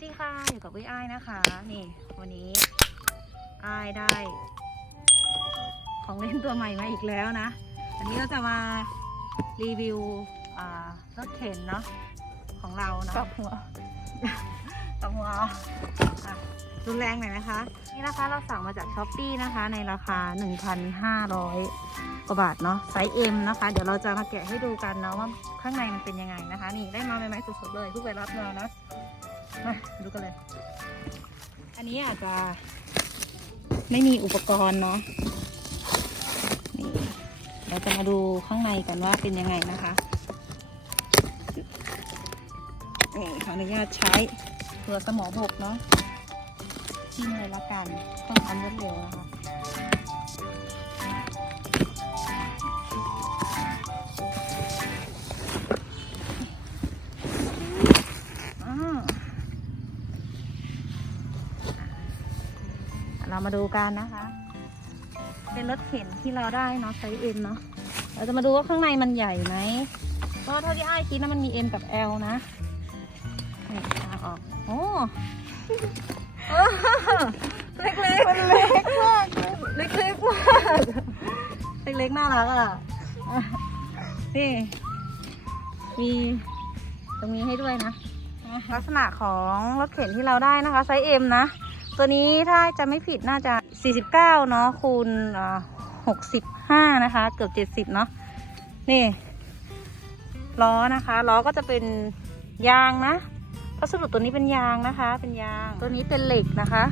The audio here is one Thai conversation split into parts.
วัสดีค่ะอยู่กับวิอ้ายนะคะ นี่ วันนี้อ้ายได้ ของเล่นตัวใหม่มาอีกแล้วนะ อันนี้เราจะมารีวิวอ่ารถเข็นเนาะของเราเนาะกับหัวกับหัวอะรุนแรงหน่อยนะคะ นี่นะคะเราสั่งมาจากช้อปปีนะคะ ในราคา 1,500 กว่าบาทเนาะไซส์ M นะคะ เดี๋ยวเราจะมาแกะให้ดูกันเนาะว่าข้างในมันเป็นยังไงนะคะ นี่ได้มาใหม่ๆสดๆเลยเพิ่งไปรับมานะ มาดูกันเลย อันนี้อาจจะไม่มีอุปกรณ์เนาะนี่เราจะมาดูข้างในกันว่าเป็นยังไงนะคะนี่ขออนุญาตใช้เพื่อสมองบกเนาะที่เลยละกันต้องทำรวดเร็วนะคะ เรามาดูกันนะคะ เป็นรถเข็นที่เราได้เนาะไซส์เอ็มเนาะเราจะมาดูว่าข้างในมันใหญ่ไหมก็เท่าที่อ้ายคิดนะมันมี M กับ L นะนี่ทางออกโอ้เล็กเล็กมันเล็กมากเล็กเล็กมากเล็กเล็กน่ารักอะอะนี่มีตรงนี้ให้ด้วยนะลักษณะของรถเข็นที่เราได้นะคะไซส์ M นะ ตัวนี้ถ้าจะไม่ผิดน่าจะ 49 เนาะคูณ65 นะคะ เกือบ 70 เนาะนี่ ล้อนะคะ ล้อก็จะเป็นยางนะพัสดุตัวนี้เป็นยางนะคะ เป็นยาง ตัวนี้เป็นเหล็กนะคะ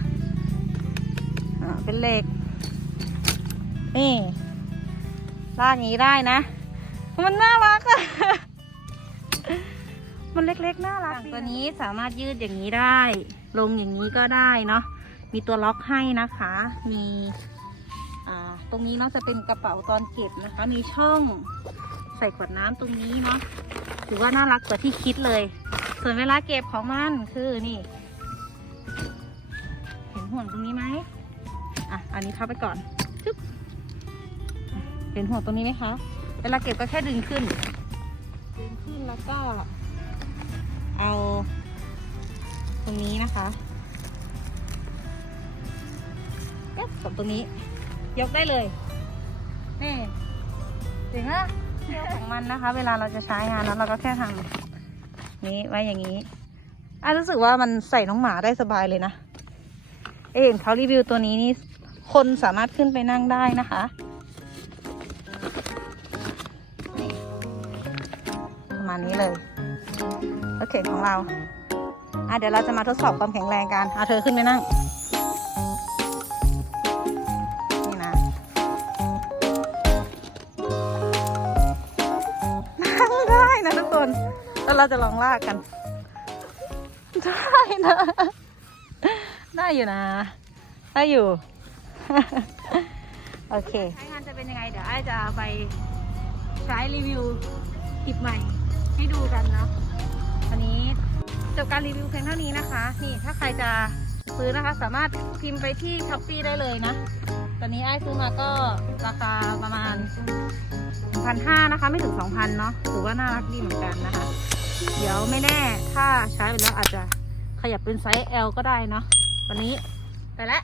อ่าเป็นเหล็ก นี่ลากอย่างนี้ได้นะ มันน่ารักอะ มันเล็กๆน่ารักตัวนี้สามารถยืดอย่างนี้ได้ ลงอย่างนี้ก็ได้เนาะมีตัวล็อกให้นะคะ มีอ่าตรงนี้เนาะจะเป็นกระเป๋าตอนเก็บนะคะ มีช่องใส่ขวดน้ำตรงนี้เนาะถือว่าน่ารักกว่าที่คิดเลย ส่วนเวลาเก็บของมันคือนี่ เห็นห่วงตรงนี้ไหมอะอันนี้เข้าไปก่อนชึบเห็นห่วงตรงนี้ไหมคะ เวลาเก็บก็แค่ดึงขึ้น ดึงขึ้นแล้วก็ เอาตรงนี้นะคะยับกับตรงนี้ ยกได้เลย นี่ถึงอะเที่ยวของมันนะคะ เวลาเราจะใช้งานแล้วเราก็แค่ทำนี้ไว้อย่างนี้อะรู้สึกว่ามันใส่น้องหมาได้สบายเลยนะเอ็นเขารีวิวตัวนี้นี่คนสามารถขึ้นไปนั่งได้นะคะประมาณนี้เลย รถเข็นของเรา อะเดี๋ยวเราจะมาทดสอบความแข็งแรงกัน เอาเธอขึ้นไปนั่ง นี่นะ นั่งได้นะทุกคน แล้วเราจะลองลากกัน ได้นะ ได้อยู่นะ ได้อยู่ โอเค ใช้งานจะเป็นยังไง เดี๋ยวไอ้จะไปใช้รีวิวคลิปใหม่ ให้ดูกันเนาะวันนี้จบการรีวิวเพียงเท่านี้นะคะ นี่ถ้าใครจะซื้อนะคะสามารถพิมพ์ไปที่ช้อปปีได้เลยนะ ตอนนี้ไอ้ซื้อมาก็ราคาประมาณ1,500นะคะ ไม่ถึง2,000เนาะถือว่าน่ารักดีเหมือนกันนะคะ เดี๋ยวไม่แน่ถ้าใช้ไปแล้วอาจจะขยับเป็นไซส์ L ก็ได้เนาะวันนี้ไปแล้ว